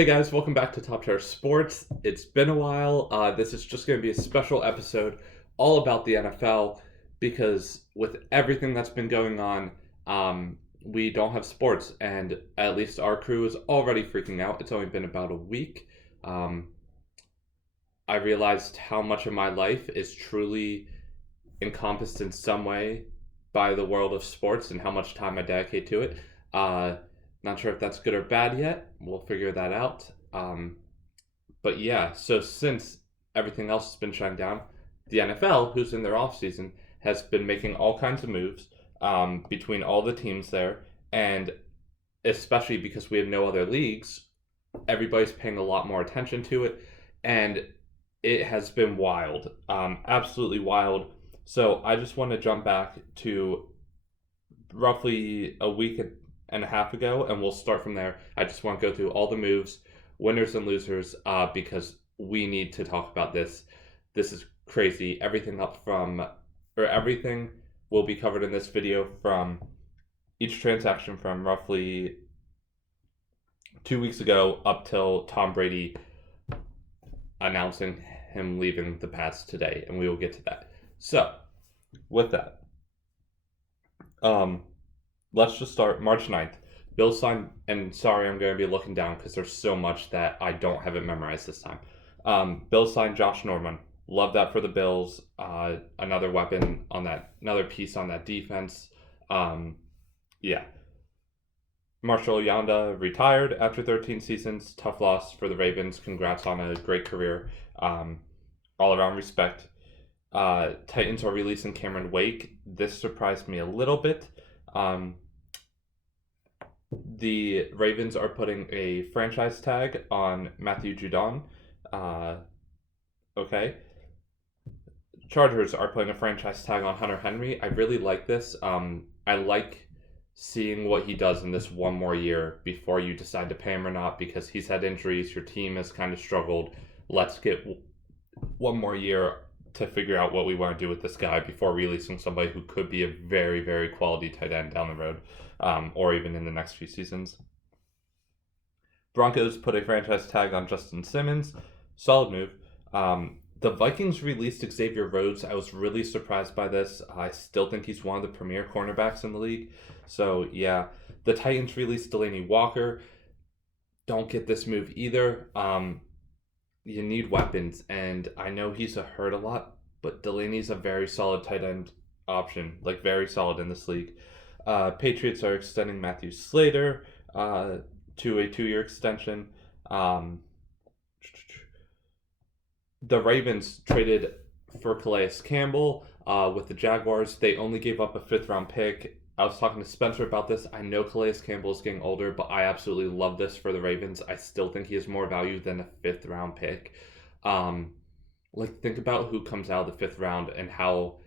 Hey guys, welcome back to Top Tier Sports. It's been a while. This is just going to be a special episode all about the NFL because with everything that's been going on, we don't have sports, and at least our crew is already freaking out. It's only been about a week. Um, I realized how much of my life is truly encompassed in some way by the world of sports and how much time I dedicate to it. Uh, Not sure if that's good or bad yet. We'll figure that out. But yeah, so since everything else has been shut down, the NFL, who's in their off season, has been making all kinds of moves between all the teams there, and especially because we have no other leagues, everybody's paying a lot more attention to it, and it has been wild, absolutely wild. So I just want to jump back to roughly a week and a half ago, and we'll start from there. I just want to go through all the moves, winners and losers, because we need to talk about this. This is crazy. Everything will be covered in this video, from each transaction from roughly 2 weeks ago up till Tom Brady announcing him leaving the Pats today, and we will get to that. So, with that, let's just start March 9th. Bill signed, and sorry, I'm going to be looking down because there's so much that I don't have it memorized this time. Bill signed Josh Norman. Love that for the Bills. Another weapon on that, another piece on that defense. Yeah. Marshall Yanda retired after 13 seasons. Tough loss for the Ravens. Congrats on a great career. All around respect. Titans are releasing Cameron Wake. This surprised me a little bit. The Ravens are putting a franchise tag on Matthew Judon. Okay. Chargers are putting a franchise tag on Hunter Henry. I really like this. I like seeing what he does in this one more year before you decide to pay him or not, because he's had injuries. Your team has kind of struggled. Let's get one more year to figure out what we want to do with this guy before releasing somebody who could be a very, very quality tight end down the road, or even in the next few seasons. Broncos put a franchise tag on Justin Simmons. Solid move. The Vikings released Xavier Rhodes. I was really surprised by this. I still think he's one of the premier cornerbacks in the league. So, yeah. The Titans released Delaney Walker. Don't get this move either. You need weapons, and I know he's hurt a lot, but Delaney's a very solid tight end option, like very solid in this league. Patriots are extending Matthew Slater to a 2-year extension. The Ravens traded for Calais Campbell with the Jaguars. They only gave up a 5th-round pick. I was talking to Spencer about this. I know Calais Campbell is getting older, but I absolutely love this for the Ravens. I still think he has more value than a 5th-round pick. Think about who comes out of the 5th round and how,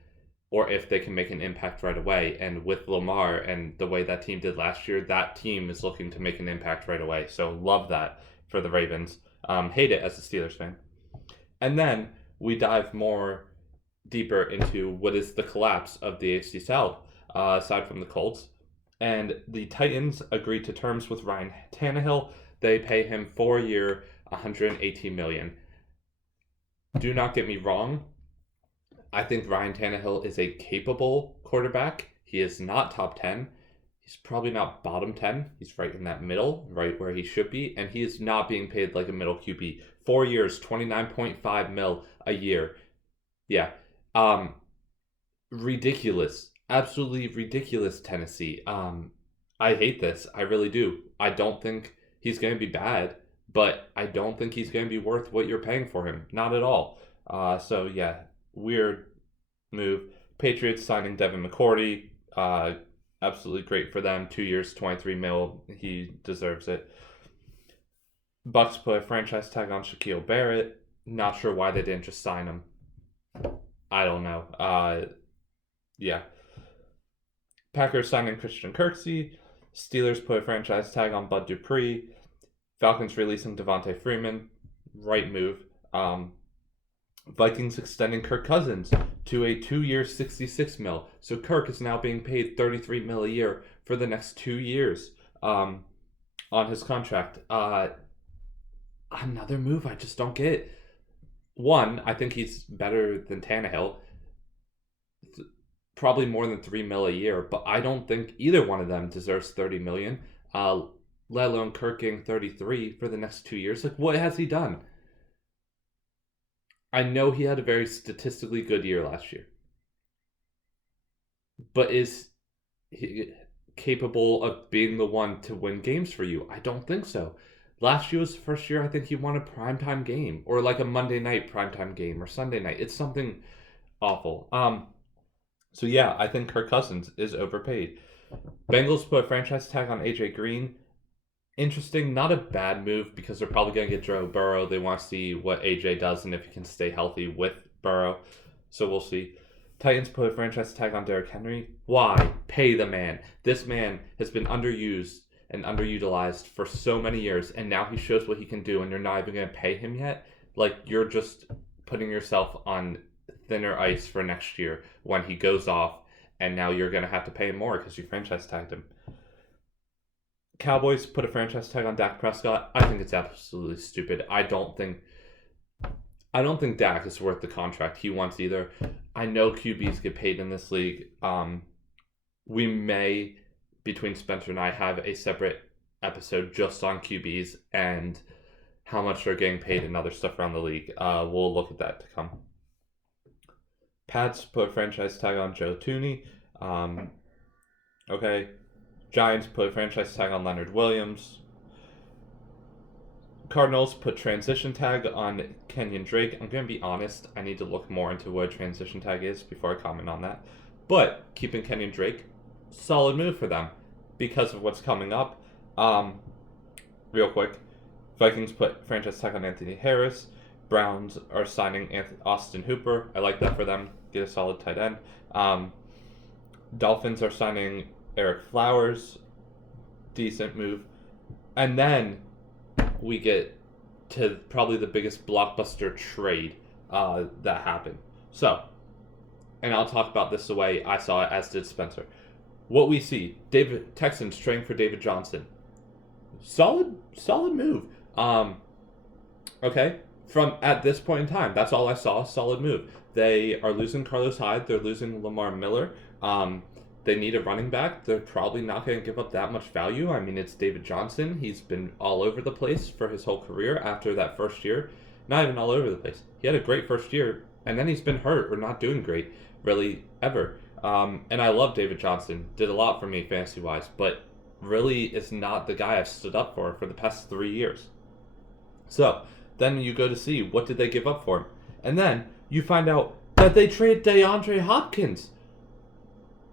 or if they can make an impact right away. And with Lamar and the way that team did last year, that team is looking to make an impact right away. So love that for the Ravens. Hate it as a Steelers fan. And then we dive more deeper into what is the collapse of the AFC South, aside from the Colts. And the Titans agreed to terms with Ryan Tannehill. They pay him 4-year, $118 million. Do not get me wrong. I think Ryan Tannehill is a capable quarterback. He is not top 10. He's probably not bottom 10. He's right in that middle, right where he should be. And he is not being paid like a middle QB. 4 years, $29.5 million a year. Yeah. Ridiculous. Absolutely ridiculous, Tennessee. I hate this. I really do. I don't think he's going to be bad, but I don't think he's going to be worth what you're paying for him. Not at all. So, yeah, weird move. Patriots signing Devin McCourty. Absolutely great for them. 2 years, $23 million. He deserves it. Bucks put a franchise tag on Shaquille Barrett. Not sure why they didn't just sign him. I don't know. Yeah. Packers signing Christian Kirksey. Steelers put a franchise tag on Bud Dupree. Falcons releasing Devontae Freeman. Right move. Vikings extending Kirk Cousins to a 2-year, $66 million. So Kirk is now being paid $33 million a year for the next 2 years on his contract. another move I just don't get. One, I think he's better than Tannehill, probably more than $3 million a year, but I don't think either one of them deserves $30 million. Let alone Kirk getting 33 for the next 2 years. Like, what has he done? I know he had a very statistically good year last year, but is he capable of being the one to win games for you? I don't think so. Last year was the first year I think he won a primetime game, or like a Monday night primetime game, or Sunday night. It's something awful. So yeah, I think Kirk Cousins is overpaid. Bengals put a franchise tag on AJ Green. Interesting, not a bad move because they're probably going to get Joe Burrow. They want to see what AJ does and if he can stay healthy with Burrow. So we'll see. Titans put a franchise tag on Derrick Henry. Why? Pay the man. This man has been underused and underutilized for so many years, and now he shows what he can do, and you're not even going to pay him yet? Like, you're just putting yourself on thinner ice for next year when he goes off, and now you're going to have to pay him more because you franchise tagged him. Cowboys put a franchise tag on Dak Prescott. I think it's absolutely stupid. I don't think Dak is worth the contract he wants either. I know QBs get paid in this league. We may, between Spencer and I, have a separate episode just on QBs and how much they're getting paid and other stuff around the league. We'll look at that to come. Pats put a franchise tag on Joe Thuney. Okay. Giants put a franchise tag on Leonard Williams. Cardinals put transition tag on Kenyon Drake. I'm going to be honest, I need to look more into what a transition tag is before I comment on that. But keeping Kenyon Drake, solid move for them because of what's coming up. Real quick, Vikings put franchise tag on Anthony Harris. Browns are signing Austin Hooper. I like that for them. Get a solid tight end. Dolphins are signing Eric Flowers. Decent move. And then we get to probably the biggest blockbuster trade that happened. So, and I'll talk about this the way I saw it, as did Spencer. What we see, Texans trading for David Johnson. Solid move. Okay, from at this point in time, that's all I saw. Solid move. They are losing Carlos Hyde. They're losing Lamar Miller. They need a running back. They're probably not going to give up that much value. I mean, it's David Johnson. He's been all over the place for his whole career after that first year. Not even all over the place. He had a great first year, and then he's been hurt or not doing great, really, ever. And I love David Johnson. Did a lot for me fantasy-wise, but really is not the guy I've stood up for the past 3 years. So, then you go to see what did they give up for him. And then you find out that they trade DeAndre Hopkins.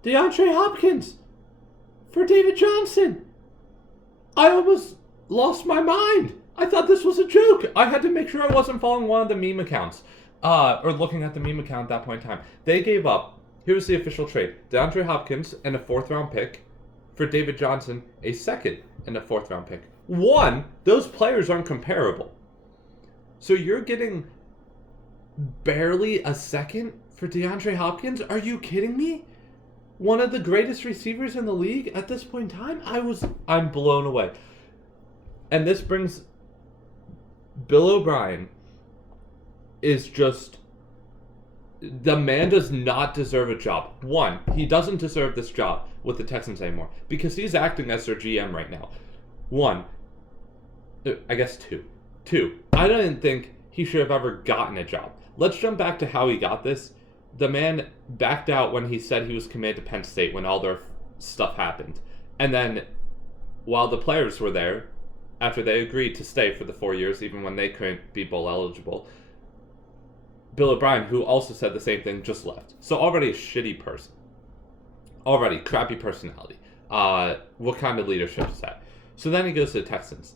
DeAndre Hopkins for David Johnson. I almost lost my mind. I thought this was a joke. I had to make sure I wasn't following one of the meme accounts. Or looking at the meme account at that point in time. They gave up, here's the official trade, DeAndre Hopkins and a 4th round pick for David Johnson, a 2nd and a 4th round pick. One, those players aren't comparable. So you're getting barely a 2nd for DeAndre Hopkins? Are you kidding me? One of the greatest receivers in the league at this point in time? I'm blown away. And this brings Bill O'Brien is just, the man does not deserve a job. One, he doesn't deserve this job with the Texans anymore because he's acting as their GM right now. One, I guess two, I don't think he should have ever gotten a job. Let's jump back to how he got this. The man backed out when he said he was committed to Penn State when all their stuff happened. And then, while the players were there, after they agreed to stay for the 4 years, even when they couldn't be bowl eligible, Bill O'Brien, who also said the same thing, just left. So already a shitty person. Already, crappy personality. What kind of leadership is that? So then he goes to the Texans.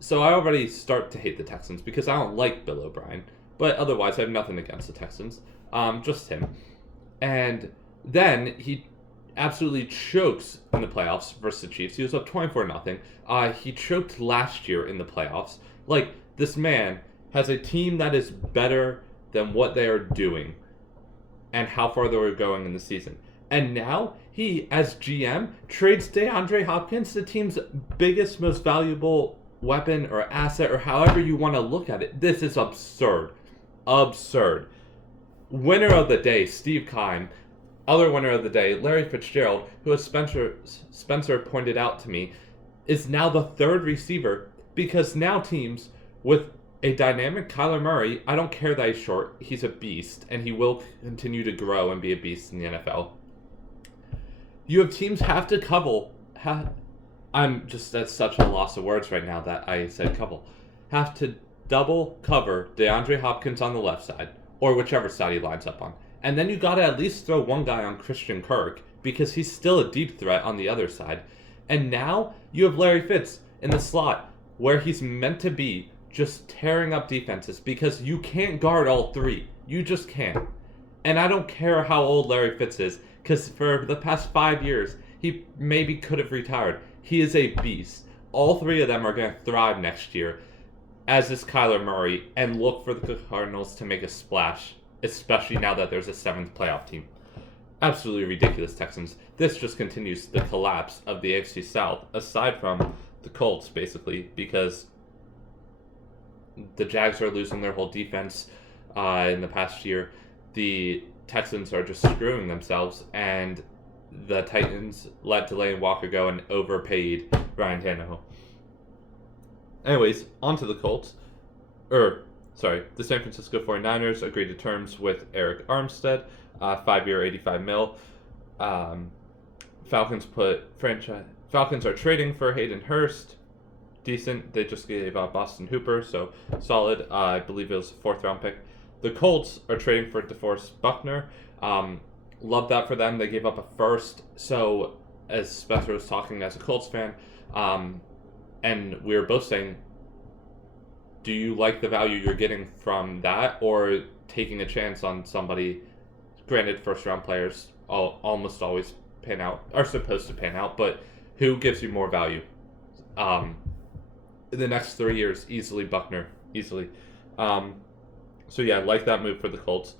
So I already start to hate the Texans because I don't like Bill O'Brien. But otherwise, I have nothing against the Texans. Just him. And then he absolutely chokes in the playoffs versus the Chiefs. He was up 24-0. He choked last year in the playoffs. Like, this man has a team that is better than what they are doing and how far they were going in the season. And now he, as GM, trades DeAndre Hopkins, the team's biggest, most valuable weapon or asset or however you want to look at it. This is absurd. Absurd. Winner of the day, Steve Keim. Other winner of the day, Larry Fitzgerald, who, as Spencer pointed out to me, is now the third receiver because now teams with a dynamic Kyler Murray, I don't care that he's short, he's a beast, and he will continue to grow and be a beast in the NFL. You have teams have to cover. I'm just at such a loss of words right now that I said couple. Have to double cover DeAndre Hopkins on the left side, or whichever side he lines up on. And then you gotta at least throw one guy on Christian Kirk, because he's still a deep threat on the other side. And now you have Larry Fitz in the slot, where he's meant to be, just tearing up defenses, because you can't guard all three. You just can't. And I don't care how old Larry Fitz is, because for the past 5 years, he maybe could have retired. He is a beast. All three of them are going to thrive next year, as is Kyler Murray, and look for the Cardinals to make a splash, especially now that there's a 7th playoff team. Absolutely ridiculous, Texans. This just continues the collapse of the AFC South, aside from the Colts, basically, because the Jags are losing their whole defense in the past year. The Texans are just screwing themselves, and the Titans let Delaney Walker go and overpaid Ryan Tannehill. Anyways, on to the Colts. The San Francisco 49ers agreed to terms with Eric Armstead, 5-year, $85 million. Falcons are trading for Hayden Hurst. Decent. They just gave Boston Hooper, so solid. I believe it was a 4th-round pick. The Colts are trading for DeForest Buckner. Love that for them. They gave up a first. So, as Spencer was talking as a Colts fan, and we were both saying, do you like the value you're getting from that, or taking a chance on somebody? Granted, first-round players almost always are supposed to pan out, but who gives you more value? In the next 3 years, easily Buckner. Easily. So yeah, I like that move for the Colts.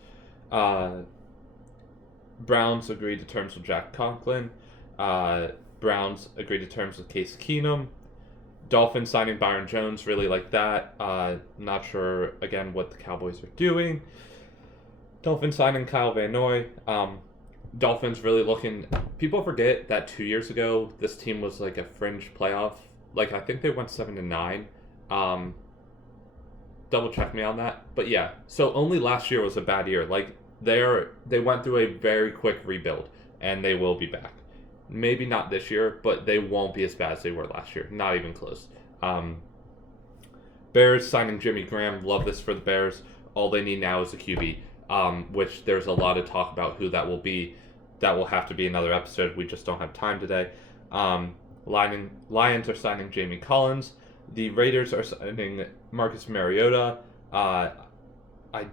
Browns agreed to terms with Jack Conklin. Browns agreed to terms with Case Keenum. Dolphins signing Byron Jones, really like that. Not sure, again, what the Cowboys are doing. Dolphins signing Kyle Van Noy. Dolphins really looking... People forget that 2 years ago, this team was like a fringe playoff. Like, I think they went 7-9. Double check me on that. But yeah, so only last year was a bad year. Like, they went through a very quick rebuild, and they will be back. Maybe not this year, but they won't be as bad as they were last year. Not even close. Bears signing Jimmy Graham. Love this for the Bears. All they need now is a QB, which there's a lot of talk about who that will be. That will have to be another episode. We just don't have time today. Lions are signing Jamie Collins. The Raiders are signing Marcus Mariota. I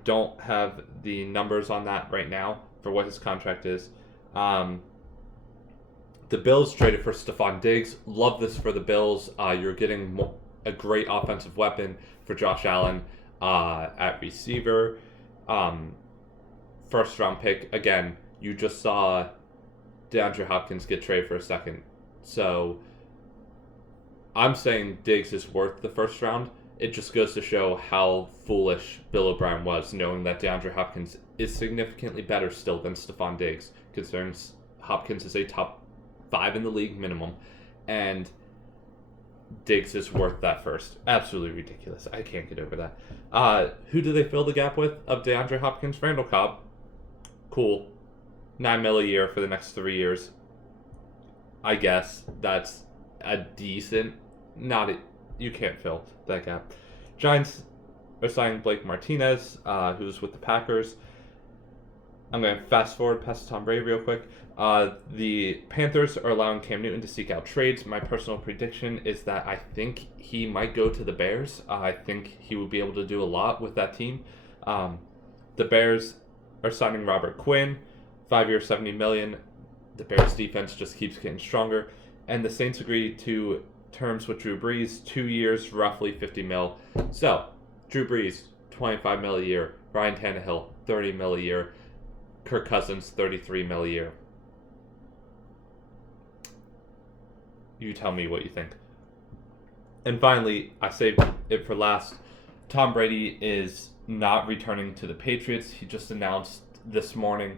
don't have the numbers on that right now for what his contract is. The Bills traded for Stephon Diggs. Love this for the Bills. You're getting a great offensive weapon for Josh Allen at receiver. First round pick. Again, you just saw DeAndre Hopkins get traded for a second. So I'm saying Diggs is worth the first round. It just goes to show how foolish Bill O'Brien was, knowing that DeAndre Hopkins is significantly better still than Stephon Diggs, considering Hopkins is a top 5 in the league minimum, and Diggs is worth that first. Absolutely ridiculous. I can't get over that. Who do they fill the gap with of DeAndre Hopkins? Randall Cobb. Cool. $9 million a year for the next 3 years. I guess that's a decent... You can't fill that gap. Giants are signing Blake Martinez, who's with the Packers. I'm going to fast forward past Tom Brady real quick. The Panthers are allowing Cam Newton to seek out trades. My personal prediction is that I think he might go to the Bears. I think he would be able to do a lot with that team. The Bears are signing Robert Quinn, 5-year, $70 million. The Bears defense just keeps getting stronger. And the Saints agreed to terms with Drew Brees, 2 years, roughly $50 million. So, Drew Brees, $25 million a year. Ryan Tannehill, $30 million a year. Kirk Cousins, $33 million a year. You tell me what you think. And finally, I saved it for last. Tom Brady is not returning to the Patriots. He just announced this morning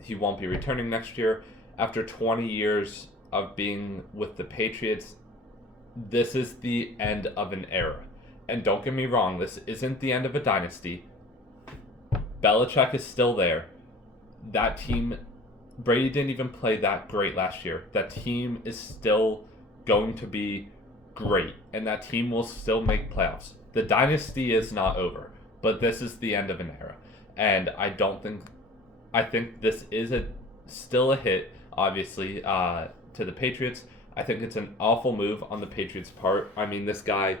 he won't be returning next year. After 20 years of being with the Patriots, this is the end of an era. And don't get me wrong, this isn't the end of a dynasty. Belichick is still there. That team, Brady didn't even play that great last year. That team is still going to be great, and that team will still make playoffs. The dynasty is not over, but this is the end of an era. And I think this is still a hit, obviously, to the Patriots. I think it's an awful move on the Patriots' part. I mean, this guy,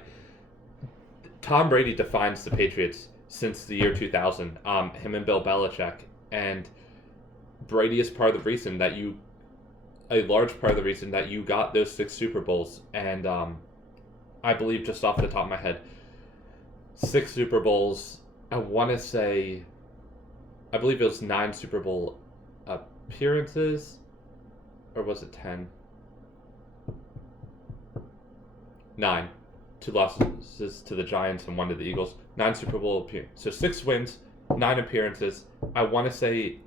Tom Brady, defines the Patriots since the year 2000. Him and Bill Belichick, and Brady is part of the reason that a large part of the reason that you got those 6 Super Bowls. And I believe, just off the top of my head, 6 Super Bowls. I believe it was 9 Super Bowl appearances, or was it 10? 9. 2 losses to the Giants and 1 to the Eagles. 9 Super Bowl appearances. So 6 wins, 9 appearances. I want to say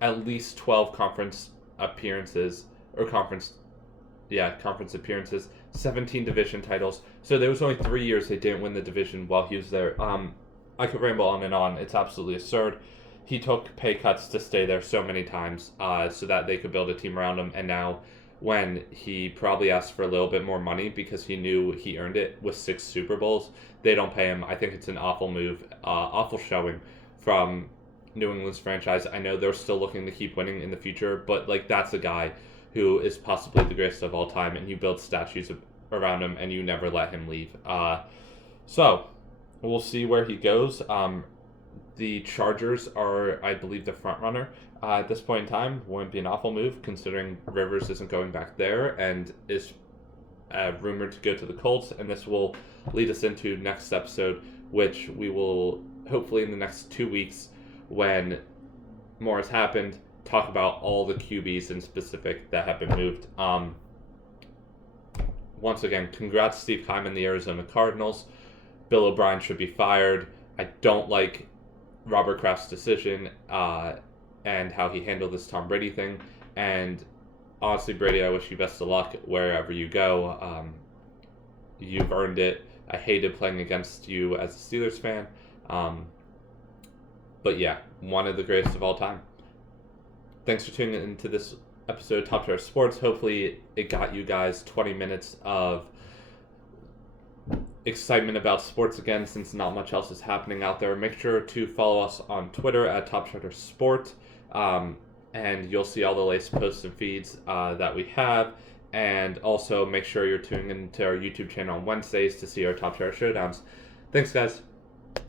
at least 12 conference appearances, or conference appearances, 17 division titles. So there was only 3 years they didn't win the division while he was there. I could ramble on and on. It's absolutely absurd. He took pay cuts to stay there so many times so that they could build a team around him. And now, when he probably asked for a little bit more money because he knew he earned it with 6 Super Bowls, they don't pay him. I think it's an awful move, awful showing from New England's franchise. I know they're still looking to keep winning in the future, but that's a guy who is possibly the greatest of all time, and you build statues around him, and you never let him leave. So we'll see where he goes. The Chargers are, I believe, the front runner at this point in time. Wouldn't be an awful move considering Rivers isn't going back there and is rumored to go to the Colts. And this will lead us into next episode, which we will hopefully in the next 2 weeks, when more has happened, talk about all the QBs in specific that have been moved. Once again, congrats Steve Keim and the Arizona Cardinals. Bill O'Brien should be fired. I don't like Robert Kraft's decision and how he handled this Tom Brady thing. And honestly, Brady, I wish you best of luck wherever you go. You've earned it. I hated playing against you as a Steelers fan. But yeah, one of the greatest of all time. Thanks for tuning into this episode of Top Tier Sports. Hopefully it got you guys 20 minutes of excitement about sports again, since not much else is happening out there. Make sure to follow us on Twitter at Top Charter Sport, and you'll see all the latest posts and feeds that we have. And also make sure you're tuning into our YouTube channel on Wednesdays to see our Top Charter Showdowns. Thanks, guys.